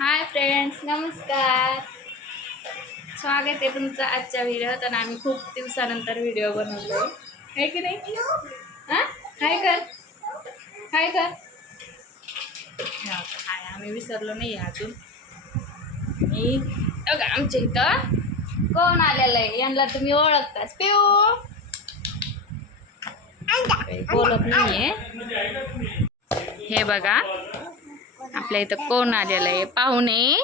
Hi friends नमस्कार. स्वागत आहे तुमचा आजच्या व्हिडिओत आणि आम्ही खूप दिवसानंतर व्हिडिओ बनवलो. आहे की नाही? हां? हाय कर. हाय कर. हाय आम्ही विसरलो नाही अजून. मी बघा आमच्या इथं कोण आलेलं आहे? यांना तुम्ही ओळखताच पिऊ बोलत नाहीये. हे बघा. आपल्या इथं कोण आलेलं आहे? पाहुणे.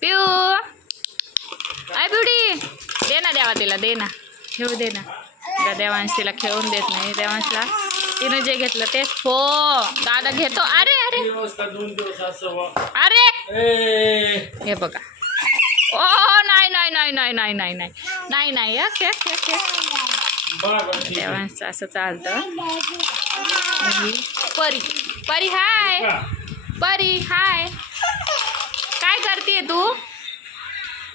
पिऊ. आय पिवडी. दे ना देवा तिला दे ना. खेळू दे ना. त्या देवांश तिला खेळून देत नाही. देवांशला तिनं जे घेतलं तेच. हो दादा घेतो. अरे अरे. अरे. हे बघा. ओ नाही नाही नाही नाही नाही नाही नाही. नाही नाही. हा, खेळ असं चालतं. परी. परी हाय. परी हाय. काय करते तू?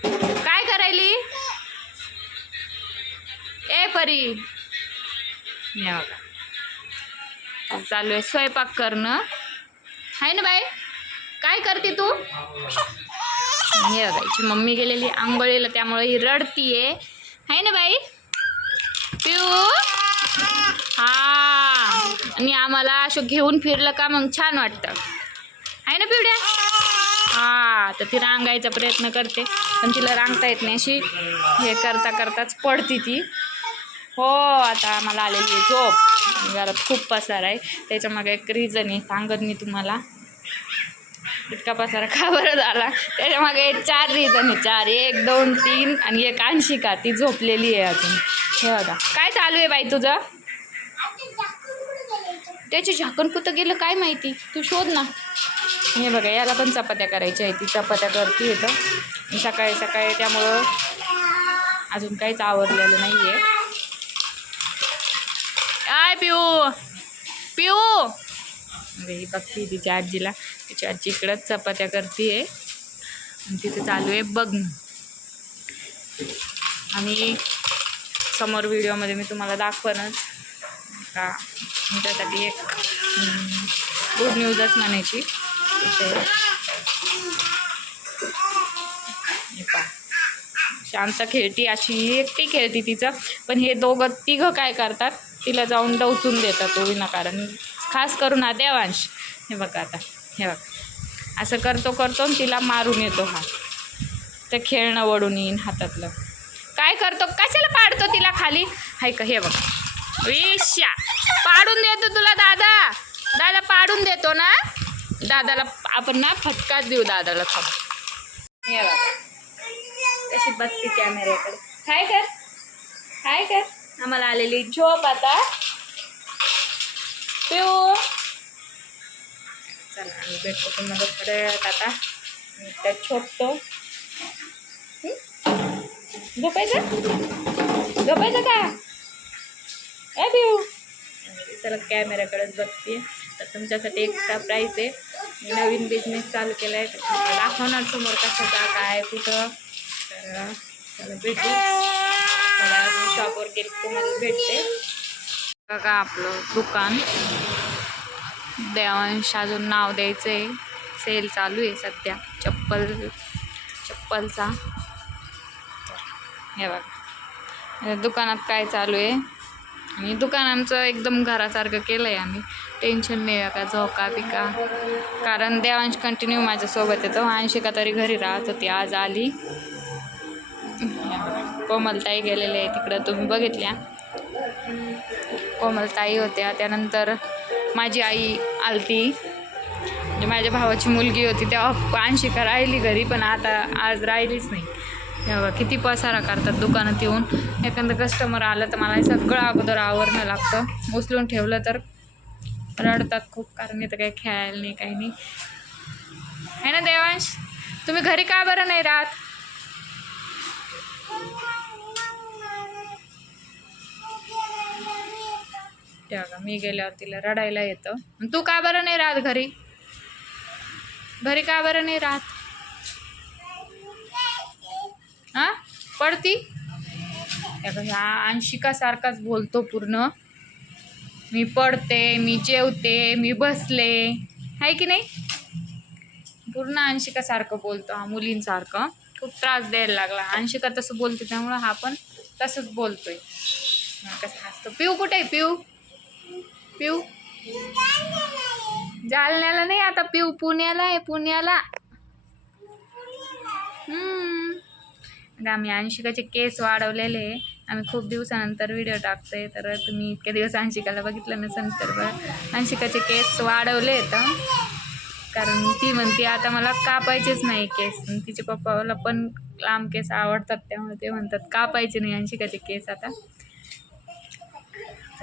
काय करायली? ए परी. हे बघा. चालू आहे स्वयंपाक करणं. हाय ना बाई? काय करते तू? हे बघा मम्मी गेलेली आंघोळीला त्यामुळे ही रडतीये. हाय ना बाई? पिऊ हा. आणि आम्हाला असं घेऊन फिरलं का मग छान वाटतं. आहे ना पिवड्या? हा तर ती रांगायचा प्रयत्न करते. पण तिला रांगता येत नाही. अशी हे करता करताच पडती ती. हो आता मला आलेली आहे झोप. घरात खूप पसार आहे. त्याच्यामागे एक रिझन आहे. सांगत मी तुम्हाला. इतका पसारा का बरं झाला? त्याच्यामागे चार रिझन आहे. चार एक दोन तीन आणि एक अंशिका ती झोपलेली आहे अजून. हे बघा. काय चालू आहे बाई तुझं? त्याचे झाकण कुठं गेलं काय माहिती? तू शोध ना. हे बघा याला पण चपात्या करायच्या आहे ती चपात्या करते येतं सकाळी सकाळी त्यामुळं अजून काहीच आवरलेलं नाही आहे आय पिऊ. पिऊ. अरे ही बघती तिच्या आजीला. तिची आजी इकडंच चपात्या करते आणि तिथे चालू आहे बघणं आणि समोर व्हिडिओमध्ये मी तुम्हाला दाखवणच का त्यासाठी एक गुड न्यूजच म्हणायची. शांत खेळती अशी एकटी खेळती तिचं. पण हे दोघं तिघं काय करतात? तिला जाऊन डवचून देतात तो विनाकारण. खास करून हा देवांश. हे बघा आता. हे बघा. असं करतो करतो तिला मारून येतो हा. ते खेळणं वडून येईन हातातलं. काय करतो? कशाला पाडतो तिला खाली? हाय का हे बघ. विश्या. पाडून देतो तुला दादा. दादा पाडून देतो ना? दादाला आपण ना फटकाच देऊ दादाला थांब. हे बघा. कशी कर. काय कर. आम्हाला आलेली आता. पिऊ. चला आता. का? ए पिऊ. चला कॅमेऱ्याकडेच बघते. तर तुमच्यासाठी एक सरप्राईज आहे. मी नवीन बिझनेस चालू केला आहे दाखवणार समोर कशाचा काय कुठं. तर चला भेटू. मला शॉपवर गेली तुम्हाला भेटते. बघा आपलं दुकान. देवांश अजून नाव द्यायचं आहे सेल चालू आहे सध्या. चप्पल चप्पलचा. हे बघा. दुकानात काय चालू आहे? आणि दुकान आमचं एकदम घरासारखं केलं आहे आम्ही. टेन्शन नाही आहे का झोका पिका कारण देवांश कंटिन्यू माझ्यासोबत येतो. अंशिका तरी घरी राहत होती आज आली. कोमलताई गेलेले आहे तिकडं तुम्ही बघितल्या? कोमलताई होत्या त्यानंतर माझी आई आलती. म्हणजे माझ्या भावाची मुलगी होती तेव्हा अंशिका राहिली घरी पण आता आज राहिलीच नाही. किती पसारा करतात दुकानात येऊन. एखादं कस्टमर आलं तर मला हे सगळं अगोदर आवरणं लागतं. उचलून ठेवलं तर रडतात खूप कारण इथं काही खेळायला नाही काही नाही. आहे ना देवांश? तुम्ही घरी का बरं नाही राहत? तेव्हा मी गेल्यावर तिला रडायला येतं. तू का बरं नाही राहत घरी? घरी का बरं नाही राहत? हा? पडती? ह्या अंशिकासारखाच बोलतो पूर्ण. मी पडते मी जेवते मी बसले. आहे की नाही? पूर्ण अंशिकासारखं बोलतो हा मुलींसारखं. खूप त्रास द्यायला लागला. अंशिका तसं बोलते त्यामुळं हा पण तसंच बोलतोय. कसं हसतो. पिऊ कुठे आहे? पिऊ. पिऊ. जालन्याला नाही आता पिऊ. पुण्याला आहे पुण्याला. हम्म. आम्ही अंशिकाचे केस वाढवलेले. आहे. आम्ही खूप दिवसानंतर व्हिडिओ टाकतोय तर तुम्ही इतक्या दिवस अंशिकाला बघितलं नसेल तर बरं अंशिकाचे केस वाढवले आहेत कारण ती म्हणते आता मला कापायचेच नाही केस. तिचे पप्पाला पण लांब केस आवडतात त्यामुळे ते म्हणतात कापायचे नाही अंशिकाचे केस आता.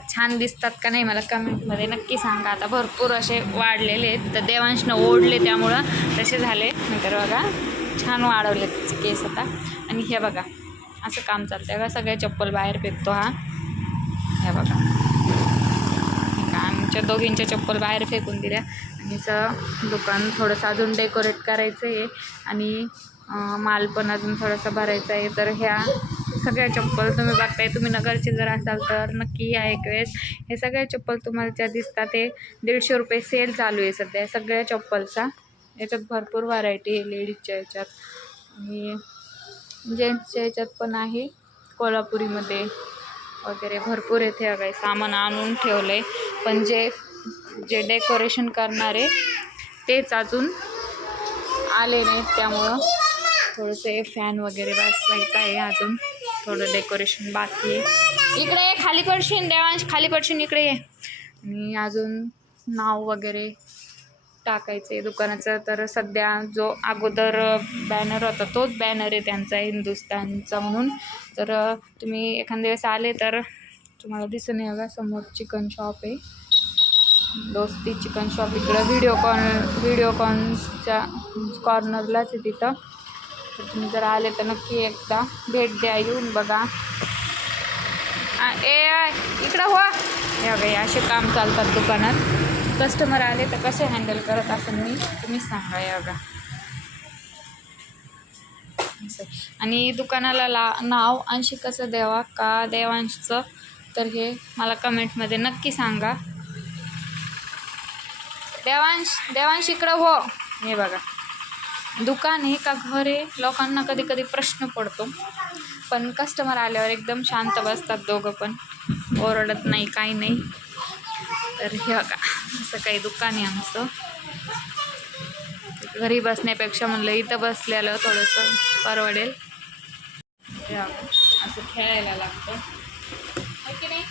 छान दिसतात का नाही मला कमेंटमध्ये नक्की सांगा. आता भरपूर असे वाढलेले आहेत तर देवांशनं ओढले त्यामुळं तसे झाले. नंतर बघा छान वाढवले त्याचे केस आता. आणि हे बघा असं काम चालतं आहे बघा सगळे चप्पल बाहेर फेकतो हा. हे बघा. आमच्या दोघींच्या चप्पल बाहेर फेकून दिल्या. आणि असं दुकान थोडंसं अजून डेकोरेट करायचं आहे आणि माल पण अजून थोडासा भरायचा आहे. तर ह्या सगळ्या चप्पल तुम्ही बघताय तुम्ही नगरचे जर असाल तर नक्की या एक वेळेस. हे सगळ्या चप्पल तुम्हाला ज्या दिसतात ते दीडशे रुपये सेल चालू आहे सध्या सगळ्या चप्पलचा. याच्यात भरपूर व्हरायटी आहे लेडीजच्या याच्यात. आणि जेंट्सच्या ह्याच्यात पण आहे. कोल्हापुरीमध्ये वगैरे भरपूर येथे काही सामान आणून ठेवलं. आहे पण जे जे डेकोरेशन करणारे तेच अजून आले नाहीत. त्यामुळं थोडंसे फॅन वगैरे बसवायचं आहे अजून. थोडं डेकोरेशन बाकी आहे. इकडे ये खाली पडशीन देवांश खाली पडशीन इकडे ये. आणि अजून नाव वगैरे टाकायचं. आहे दुकानाचं तर सध्या जो अगोदर बॅनर होता तोच बॅनर आहे त्यांचा हिंदुस्तानचा म्हणून. तर तुम्ही एखाद्या वेळेस आले तर तुम्हाला दिसून येईल समोर चिकन शॉप आहे. दोस्ती चिकन शॉप इकडं. व्हिडिओ कॉन व्हिडिओ कॉनच्या कॉर्नरलाच आहे तिथं. तर तुम्ही जर आले तर नक्की एकदा भेट द्या येऊन बघा. ए इकडं हो. या बघा असे काम चालतात दुकानात. कस्टमर आले तर कसे हँडल करत असेल मी? तुम्ही सांगा या बघा. आणि दुकानाला ला नाव अंशिकाचं द्यावा का देवांशचं तर हे मला कमेंटमध्ये नक्की सांगा. देवांश देवांश इकडं हो. हे बघा. दुकान आहे का घर आहे? लोकांना कधी कधी प्रश्न पडतो. पण कस्टमर आल्यावर एकदम शांत बसतात दोघं पण. ओरडत नाही काही नाही. तर हे बघा असं काही दुकान आहे आमचं. घरी बसण्यापेक्षा म्हणलं इथं बसलेलं थोडंसं परवडेल. असं खेळायला लागतं. हो नाही?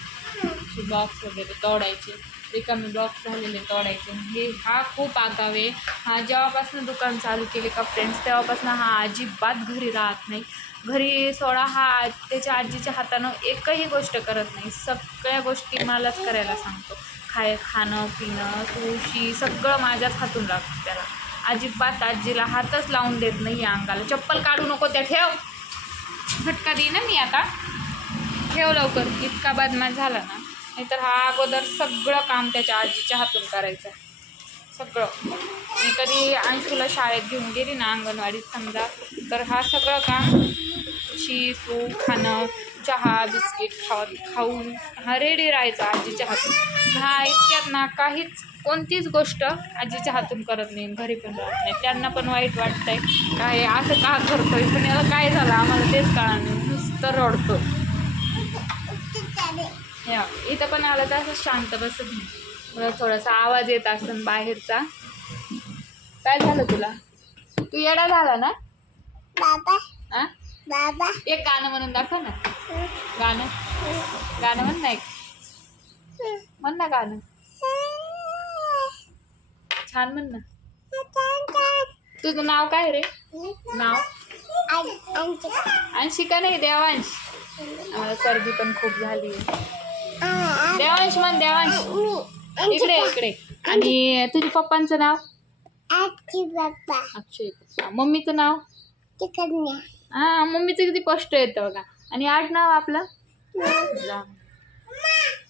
बॉक्स वगैरे तोडायचे. रिकामी बॉक्स झालेले तोडायचे. हे हा खूप आगाव आहे. हा जेव्हापासून दुकान चालू केले का फ्रेंड्स तेव्हापासून हा अजिबात घरी राहत नाही. घरी सोडा हा त्याच्या आजीच्या हातानं एकही गोष्ट करत नाही. सगळ्या गोष्टी मलाच करायला सांगतो. खाय खाणं पिणं तुळशी सगळं माझ्याच हातून लागतं त्याला. अजिबात आजीला हातच लावून देत नाही या अंगाला. चप्पल काढू नको त्या ठेव. झटका देईन ना मी आता. ठेव लवकर. इतका बदमाश झाला ना. नाहीतर हा अगोदर सगळं काम त्याच्या आजीच्या हातून करायचं. सगळं. मी कधी अंशूला शाळेत घेऊन गेली ना अंगणवाडीत समजा. तर हा सगळं काम शी सू खाणं चहा बिस्किट खा खाऊन हा रेडी राहायचा आजीच्या हातून. हा इतक्यात ना काहीच कोणतीच गोष्ट आजीच्या हातून करत नाही घरी पण राहत नाही. त्यांना पण वाईट वाटतंय. काय असं का करतोय? पण याला काय झालं? आम्हाला तेच कळणार नाही. नुसतं रडतो या. इथं पण आलं तर असं शांत बसत नाही. मला थोडासा आवाज येत असेल बाहेरचा. काय झालं तुला? तू येडा झाला ना? बाबा. हा बाबा. एक गाणं म्हणून दाखव ना. गाणं. गाणं म्हण ना एक. म्हण ना गाणं. छान म्हण ना. तुझं नाव काय रे? नाव? अंशिका. नाही देवांश. आम्हाला सर्दी पण खूप झाली देवांश म्हण देवांश. इकडे इकडे. आणि तुझ्या पप्पांचं नाव? आजी अक्षय हा, मम्मीचं नाव? तिकडण्या हा मम्मीचं किती स्पष्ट येतं बघा. आणि आठ नाव आपलं.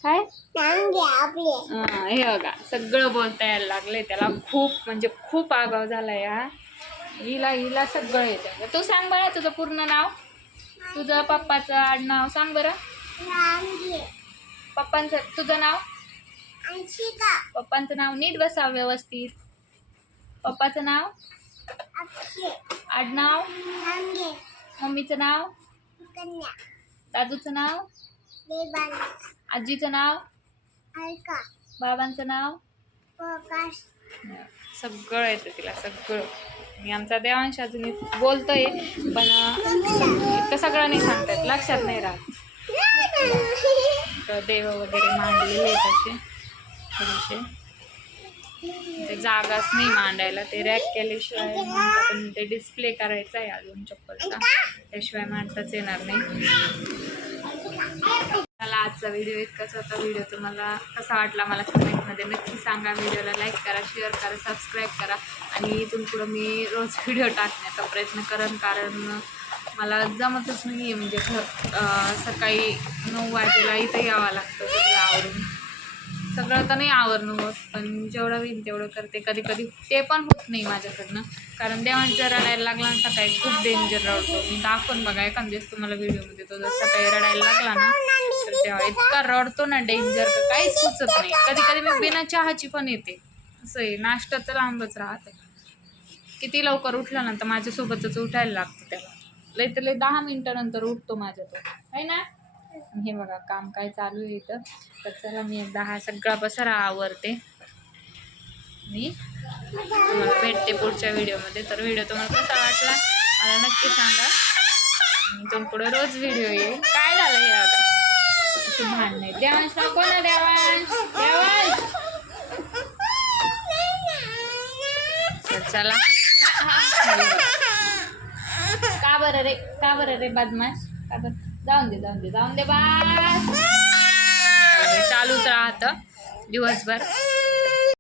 काय? आपले. हा, हे बघा. सगळं बोलता यायला लागलंय त्याला. खूप म्हणजे खूप आगाव झालाय हा. हिला हिला सगळं येतं. तू सांग बरं तुझं पूर्ण नाव. तुझं पप्पाचं आडनाव सांग बरं. पप्पांचं तुझं नाव? अंशिका. पप्पांचं नाव नीट बसावं व्यवस्थित. पप्पाचं नाव? अक्षय. आडनाव? मम्मीचं नाव? कन्या दादूचं नाव? आजीचं नाव? अलका. बाबांचं नाव? प्रकाश. सगळं येतं तिला सगळं. आणि आमचा देवांश अजून बोलतोय पण इतकं सगळं नाही सांगतात लक्षात नाही राहत. इकडं देव वगैरे मांडलेले आहेत असे थोडेसे. ते जागाच नाही मांडायला ते रॅक केल्याशिवाय पण ते डिस्प्ले करायचं आहे अजून चप्पलचा. त्याशिवाय मांडताच येणार नाही. मला आजचा व्हिडिओ इतकाच होता. व्हिडिओ तुम्हाला कसा वाटला मला कमेंटमध्ये नक्की सांगा. व्हिडिओला लाईक करा शेअर करा सबस्क्राईब करा. आणि इथून पुढं मी रोज व्हिडिओ टाकण्याचा प्रयत्न करेन कारण मला जमतच नाही आहे म्हणजे सकाळी नऊ वाजेला इथं यावं लागतं सगळं आवरून. सगळं तर नाही आवरणं होत पण जेवढं होईल तेवढं करते. कधी कधी ते पण होत नाही माझ्याकडनं. कारण देवांचं रडायला लागला ना सकाळी खूप डेंजर रडतो मी दाखवून बघा एखाद दिवस तुम्हाला व्हिडिओमध्ये तो जर सकाळी रडायला लागला ना तर तेव्हा इतका रडतो ना डेंजर काहीच सुचत नाही. कधी कधी मी बिना चहाची पण येते. असं आहे नाश्ता तर लांबच राहते. किती लवकर उठला ना तर माझ्यासोबतच उठायला लागतं त्याला लय तर लय दहा मिनिटानंतर उठतो माझ्या तो. आहे ना? हे बघा काम काय चालू आहे इथं. तर चला मी एकदा हा सगळा पसारा आवरते. मी तुम्हाला भेटते पुढच्या व्हिडिओमध्ये. तर व्हिडिओ तुम्हाला कसा वाटला? मला नक्की सांगा. तुम पुढे रोज व्हिडिओ येईल. काय झालं हे आता? भान नाही. आहे देवांश नको ना देवांश. देवांश. तर चला. बरं रे? का बरं रे बदमाश? का बरं? जाऊन दे जाऊन दे जाऊन दे बा चालूच राहतं दिवसभर.